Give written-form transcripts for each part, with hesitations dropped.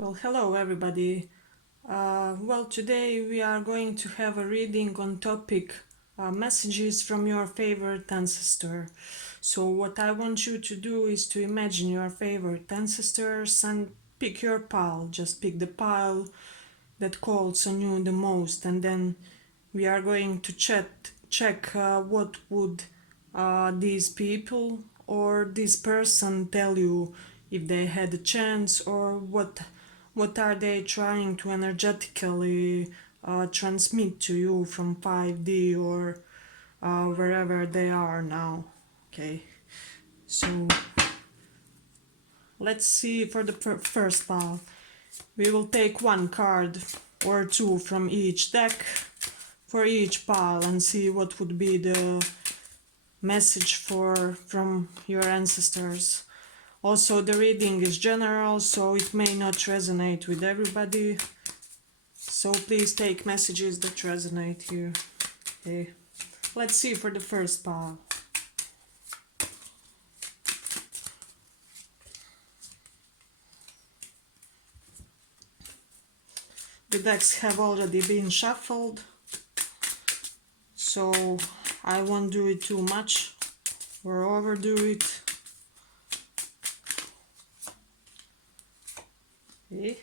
Well, hello everybody. Today we are going to have a reading on topic messages from your favorite ancestor. So what I want you to do is to imagine your favorite ancestors and pick your pile. Just pick the pile that calls on you the most, and then we are going to check what would these people or this person tell you if they had a chance, or what are they trying to energetically transmit to you from 5D or wherever they are now. Okay, so let's see for the first pile. We will take one card or two from each deck for each pile and see what would be the message from your ancestors. Also, the reading is general, so it may not resonate with everybody. So please take messages that resonate here. Okay. Let's see for the first pile. The decks have already been shuffled, so I won't do it too much or overdo it. Okay.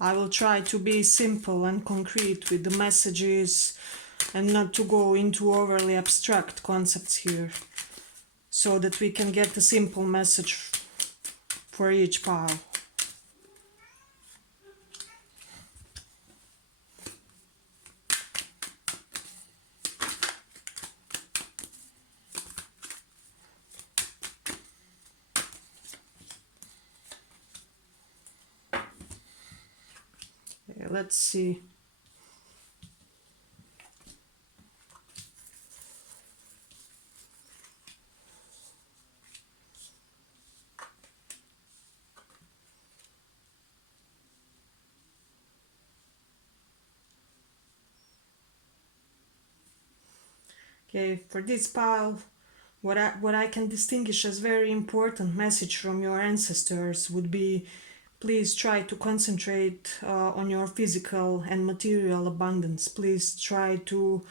I will try to be simple and concrete with the messages and not to go into overly abstract concepts here, so that we can get a simple message for each pile. Okay, let's see. Okay, for this pile, what I can distinguish as very important message from your ancestors would be, please try to concentrate on your physical and material abundance. Please try to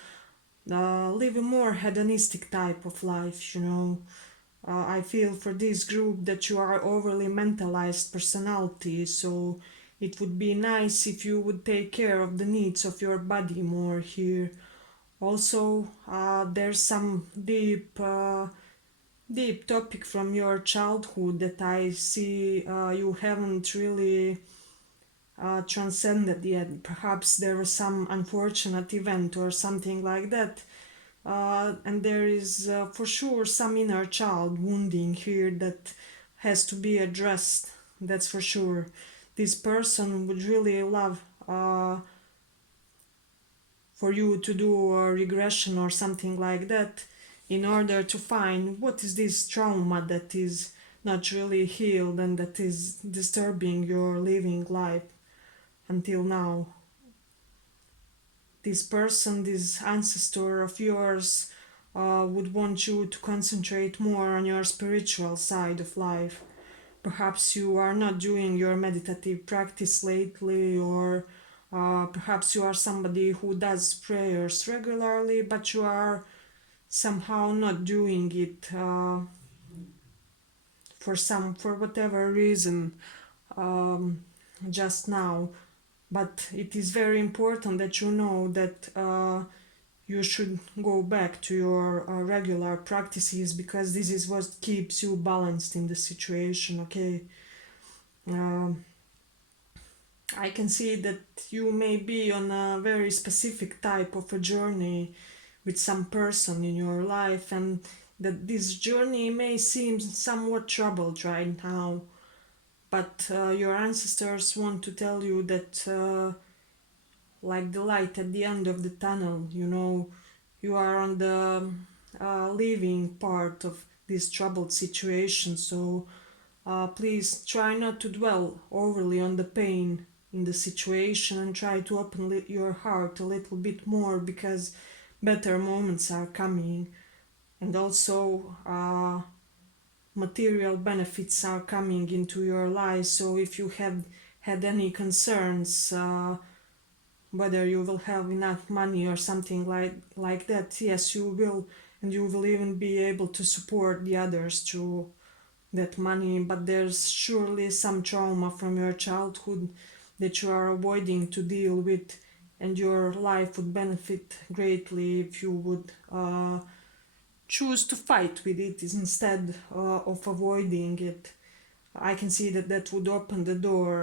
live a more hedonistic type of life, you know. I feel for this group that you are overly mentalized personality, so it would be nice if you would take care of the needs of your body more here. Also, there's some deep topic from your childhood that I see you haven't really transcended yet. Perhaps there was some unfortunate event or something like that. And there is for sure some inner child wounding here that has to be addressed. That's for sure. This person would really love for you to do a regression or something like that in order to find what is this trauma that is not really healed and that is disturbing your living life until now. This person, this ancestor of yours, would want you to concentrate more on your spiritual side of life. Perhaps you are not doing your meditative practice lately, or perhaps you are somebody who does prayers regularly, but you are somehow not doing it for whatever reason just now. But it is very important that you know that you should go back to your regular practices, because this is what keeps you balanced in the situation. Okay. um, I can see that you may be on a very specific type of a journey with some person in your life, and that this journey may seem somewhat troubled right now, but your ancestors want to tell you that like the light at the end of the tunnel, you know, you are on the living part of this troubled situation. So please try not to dwell overly on the pain in the situation and try to open your heart a little bit more, because better moments are coming. And also material benefits are coming into your life. So if you had any concerns, whether you will have enough money or something like that, yes, you will, and you will even be able to support the others through that money. But there's surely some trauma from your childhood that you are avoiding to deal with, and your life would benefit greatly if you would choose to fight with it instead of avoiding it. I can see that that would open the door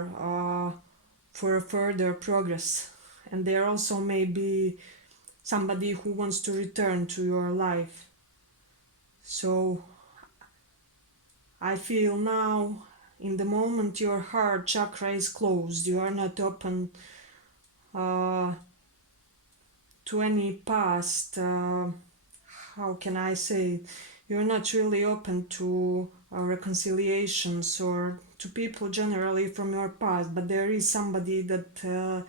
for further progress. And there also may be somebody who wants to return to your life. So I feel now, in the moment your heart chakra is closed, you are not open uh, to any past, how can I say it? You're not really open to reconciliations or to people generally from your past, but there is somebody that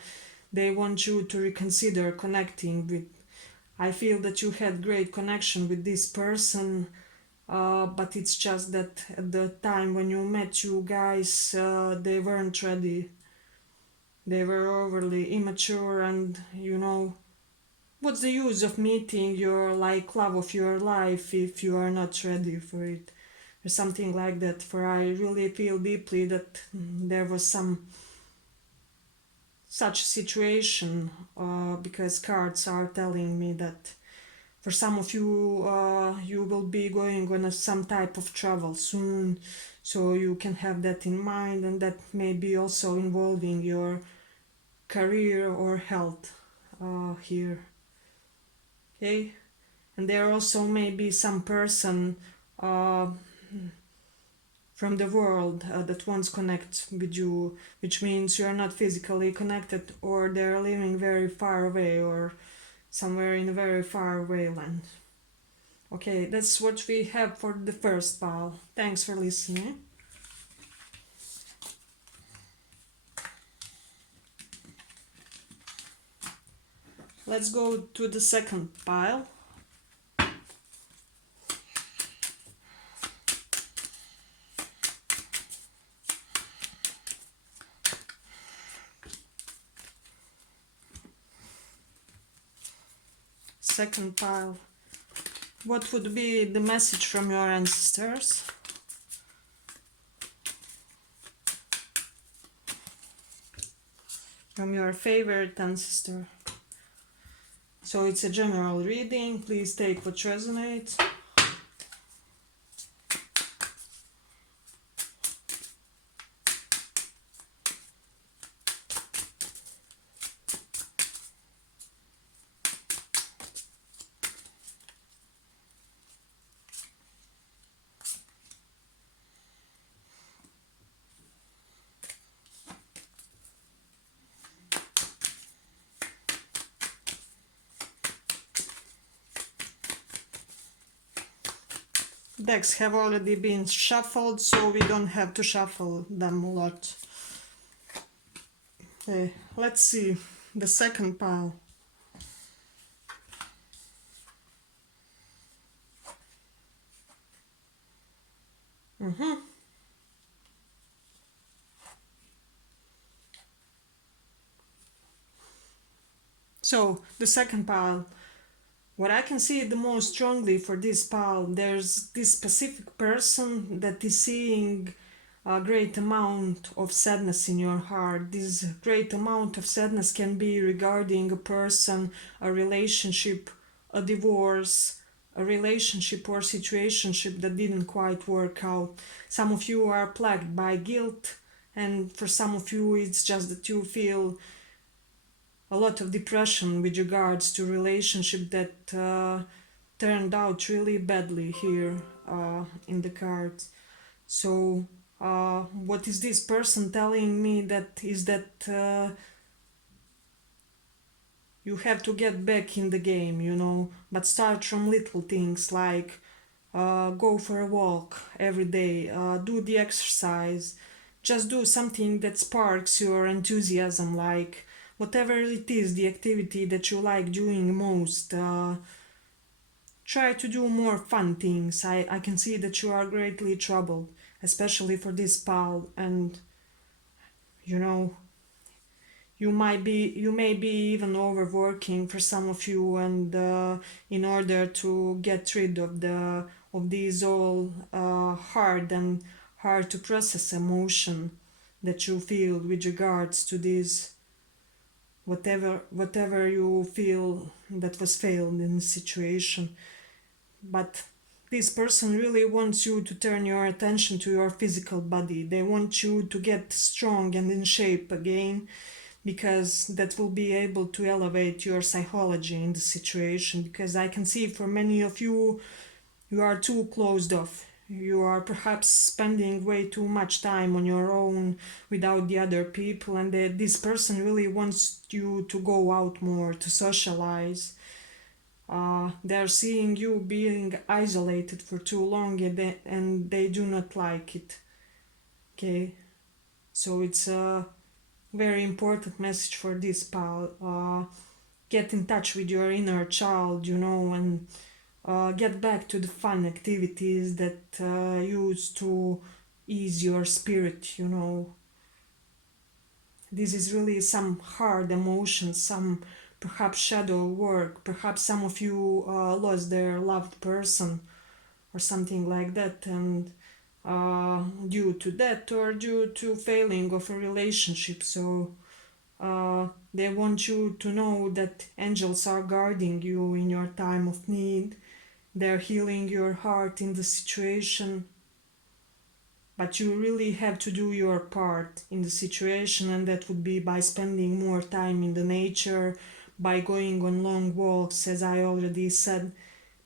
they want you to reconsider connecting with. I feel that you had great connection with this person, but it's just that at the time when you met, you guys, they weren't ready. They were overly immature, and what's the use of meeting your love of your life if you are not ready for it, or something like that. For I really feel deeply that there was some such situation, because cards are telling me that for some of you, you will be going on some type of travel soon, so you can have that in mind, and that may be also involving your career or health here. Okay, and there also may be some person uh, from the world that wants to connect with you, which means you are not physically connected, or they're living very far away, or somewhere in a very far away land. Okay, that's what we have for the first pile. Thanks for listening. Let's go to the second pile. Second pile. What would be the message from your ancestors? From your favorite ancestor. So it's a general reading. Please take what resonates. Decks have already been shuffled, so we don't have to shuffle them a lot. Okay, let's see the second pile. So the second pile, what I can see the most strongly for this pile, there's this specific person that is seeing a great amount of sadness in your heart. This great amount of sadness can be regarding a person, a relationship, a divorce, a relationship or situationship that didn't quite work out. Some of you are plagued by guilt, and for some of you it's just that you feel a lot of depression with regards to relationship that turned out really badly here in the cards. So what is this person telling me that is that you have to get back in the game, but start from little things like go for a walk every day, do the exercise, just do something that sparks your enthusiasm, like whatever it is, the activity that you like doing most. try to do more fun things. I can see that you are greatly troubled, especially for this pal, and you know, you may be even overworking for some of you, and in order to get rid of these all hard to process emotion that you feel with regards to this, whatever you feel that was failed in the situation. But this person really wants you to turn your attention to your physical body. They want you to get strong and in shape again, because that will be able to elevate your psychology in the situation. Because I can see for many of you, you are too closed off. You are perhaps spending way too much time on your own without the other people, and this person really wants you to go out more, to socialize. They're seeing you being isolated for too long, and they do not like it. Okay, so it's a very important message for this pal. Get in touch with your inner child, and get back to the fun activities that used to ease your spirit. This is really some hard emotions, some perhaps shadow work. Perhaps some of you lost their loved person or something like that, and due to that or due to failing of a relationship. So they want you to know that angels are guarding you in your time of need. They're healing your heart in the situation, but you really have to do your part in the situation, and that would be by spending more time in the nature, by going on long walks, as I already said,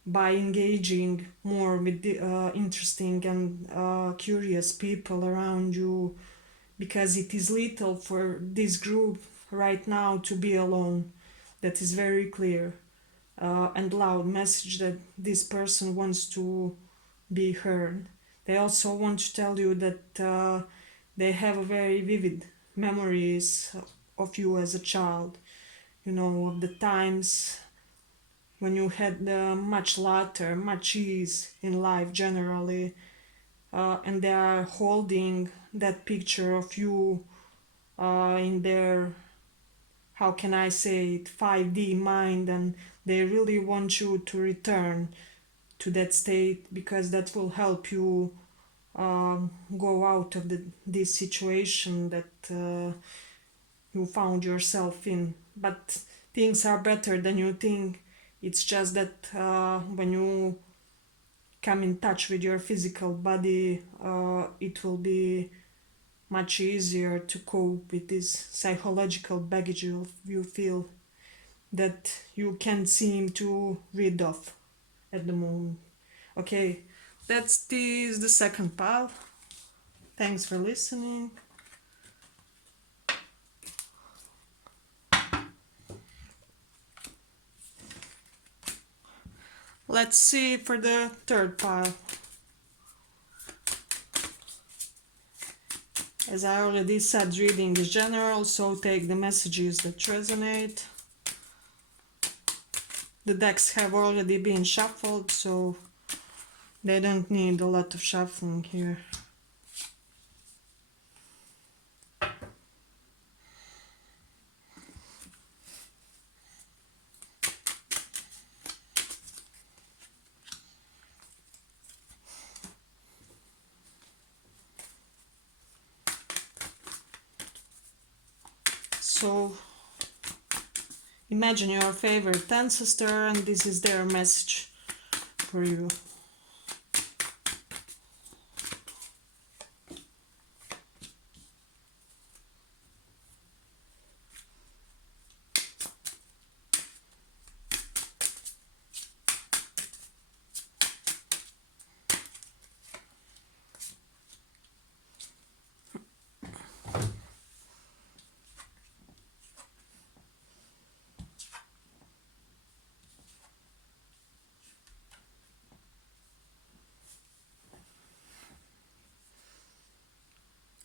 by engaging more with the interesting and curious people around you, because it is lethal for this group right now to be alone. That is very clear and loud message that this person wants to be heard. They also want to tell you that they have a very vivid memories of you as a child, of the times when you had much laughter, much ease in life generally, and they are holding that picture of you in their, how can I say it, 5D mind, and they really want you to return to that state, because that will help you go out of this situation that you found yourself in. But things are better than you think. It's just that when you come in touch with your physical body, it will be much easier to cope with this psychological baggage you feel that you can't seem to rid of at the moment. Okay, that's the second pile. Thanks for listening. Let's see for the third pile. As I already said, reading is general, so take the messages that resonate. The decks have already been shuffled, so they don't need a lot of shuffling here. So imagine your favorite ancestor, and this is their message for you.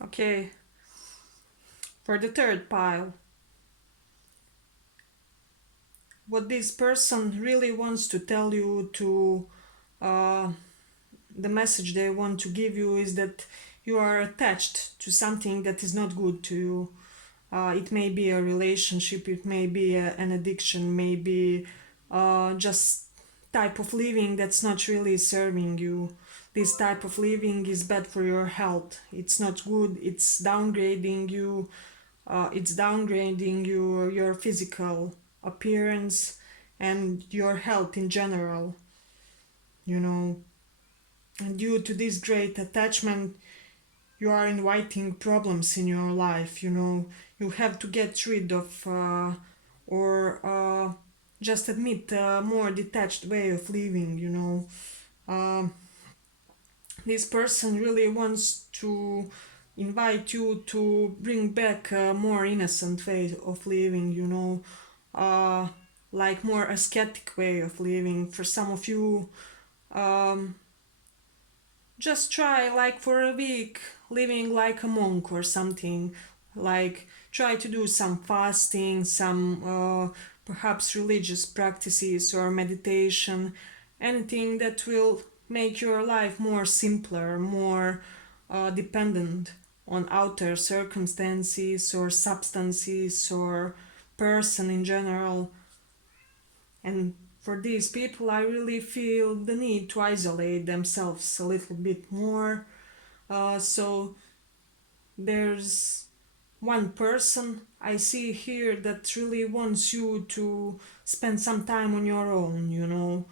Okay, for the third pile, what this person really wants to tell you to uh, the message they want to give you is that you are attached to something that is not good to you. It may be a relationship, it may be an addiction, maybe just type of living that's not really serving you. This type of living is bad for your health. It's not good. It's downgrading your physical appearance and your health in general. You know, and due to this great attachment, you are inviting problems in your life. You have to get rid of or just admit a more detached way of living. Um, this person really wants to invite you to bring back a more innocent way of living, uh, like more ascetic way of living. For some of you, um, just try like for a week living like a monk or something, like try to do some fasting, some perhaps religious practices or meditation, anything that will make your life more simpler, more dependent on outer circumstances or substances or person in general. And for these people, I really feel the need to isolate themselves a little bit more. So there's one person I see here that really wants you to spend some time on your own.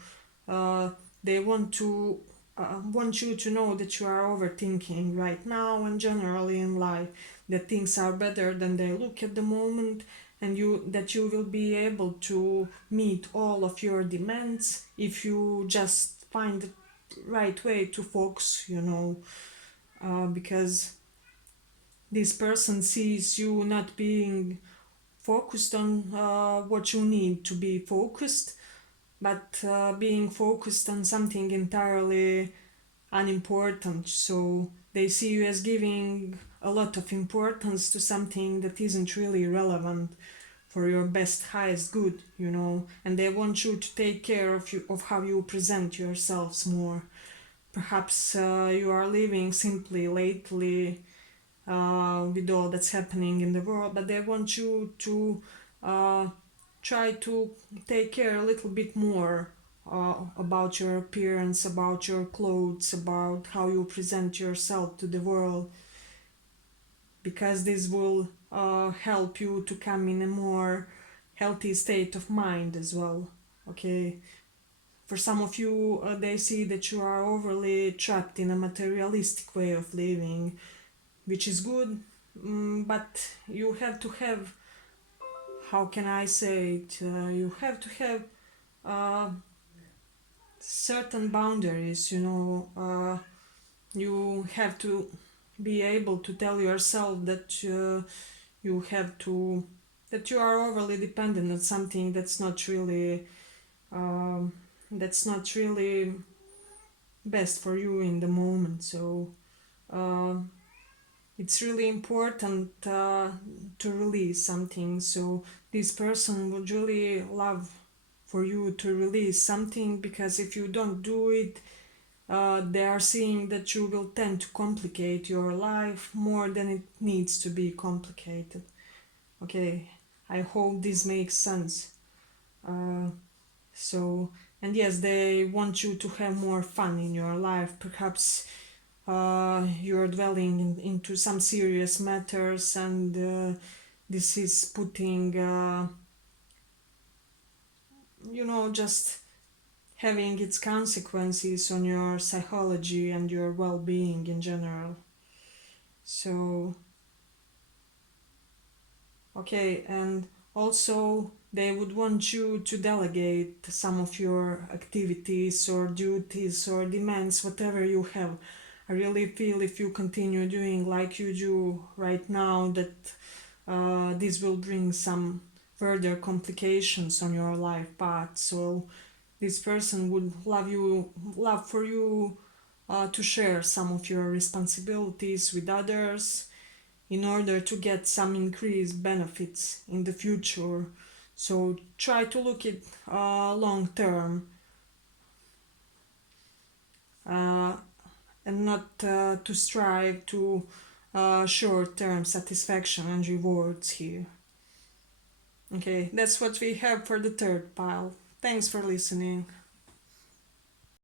Uh, they want you to know that you are overthinking right now and generally in life, that things are better than they look at the moment, and you will be able to meet all of your demands if you just find the right way to focus. Because this person sees you not being focused on what you need to be focused, but being focused on something entirely unimportant. So they see you as giving a lot of importance to something that isn't really relevant for your best, highest good, and they want you to take care of how you present yourselves more. Perhaps you are living simply lately with all that's happening in the world, but they want you to uh, try to take care a little bit more about your appearance, about your clothes, about how you present yourself to the world, because this will help you to come in a more healthy state of mind as well. Okay, for some of you, they see that you are overly trapped in a materialistic way of living, which is good, but you have to have, how can I say it, you have to have uh, certain boundaries. You have to be able to tell yourself that you have to that you are overly dependent on something um, that's not really best for you in the moment. So um it's really important to release something. So this person would really love for you to release something, because if you don't do it, they are seeing that you will tend to complicate your life more than it needs to be complicated. Okay, I hope this makes sense. uh, so, and yes, they want you to have more fun in your life. Perhaps you're dwelling into some serious matters, and this is putting, just having its consequences on your psychology and your well-being in general. So, okay, and also they would want you to delegate some of your activities or duties or demands, whatever you have. I really feel if you continue doing like you do right now, that this will bring some further complications on your life path. So this person would love for you to share some of your responsibilities with others in order to get some increased benefits in the future. So try to look at long term, uh, and not to strive to short term satisfaction and rewards here. Okay, that's what we have for the third pile. Thanks for listening.